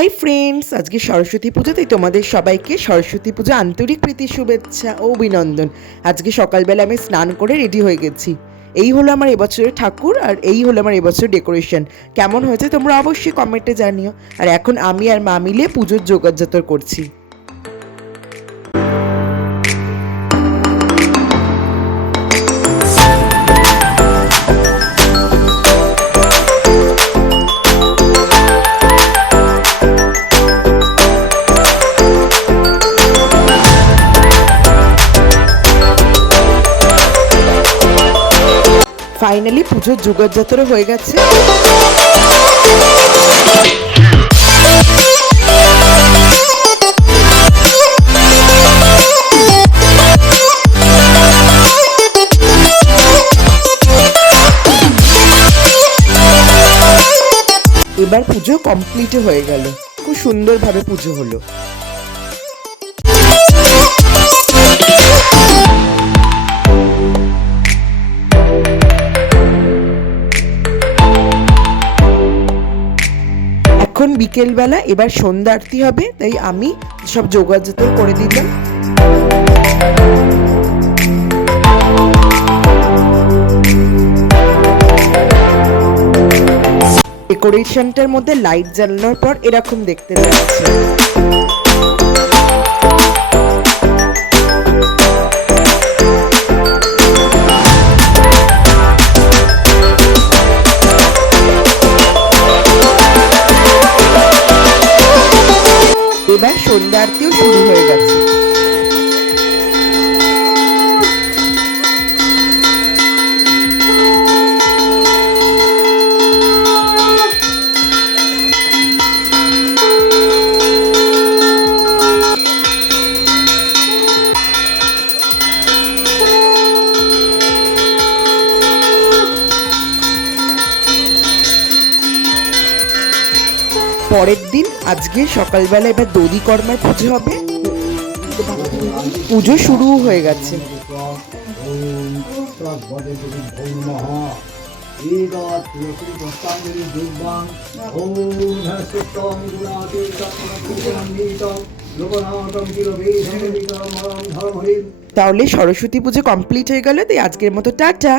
Hi friends, আজকে সরস্বতী পুজো, তাই তোমাদের সবাইকে সরস্বতী পুজো আন্তরিক প্রীতির শুভেচ্ছা ও অভিনন্দন। আজকে সকালবেলা আমি স্নান করে রেডি হয়ে গেছি। এই হলো আমার এবছরের ঠাকুর আর এই হলো আমার এবছরের ডেকোরেশন। কেমন হয়েছে তোমরা অবশ্যই কমেন্টে জানিও। আর এখন আমি আর মা মিলে পুজোর জোগাড়যন্ত্র করছি। ফাইনালি পুজোর জোগাড়যন্ত্র হয়ে গেছে। এবার পুজো কমপ্লিট হয়ে গেল, খুব সুন্দরভাবে পুজো হলো। এখন বিকেলবেলা, এবার সন্ধ্যা আরতি হবে, তাই আমি সব জোগাড়যন্ত্র করে দিলাম। ডেকোরেশনটার মধ্যে লাইট জ্বালানোর পর এরকম দেখতে লাগছে। এবার সন্ধ্যা আরতিও শুরু হয়ে গেছে। পরের দিন আজকে সকালবেলা এবার দধি কর্মার পুজো হবে। পুজো শুরু হয়ে গেছে। তাহলে সরস্বতী পুজো কমপ্লিট হয়ে গেল, তাই আজকের মতো টাটা।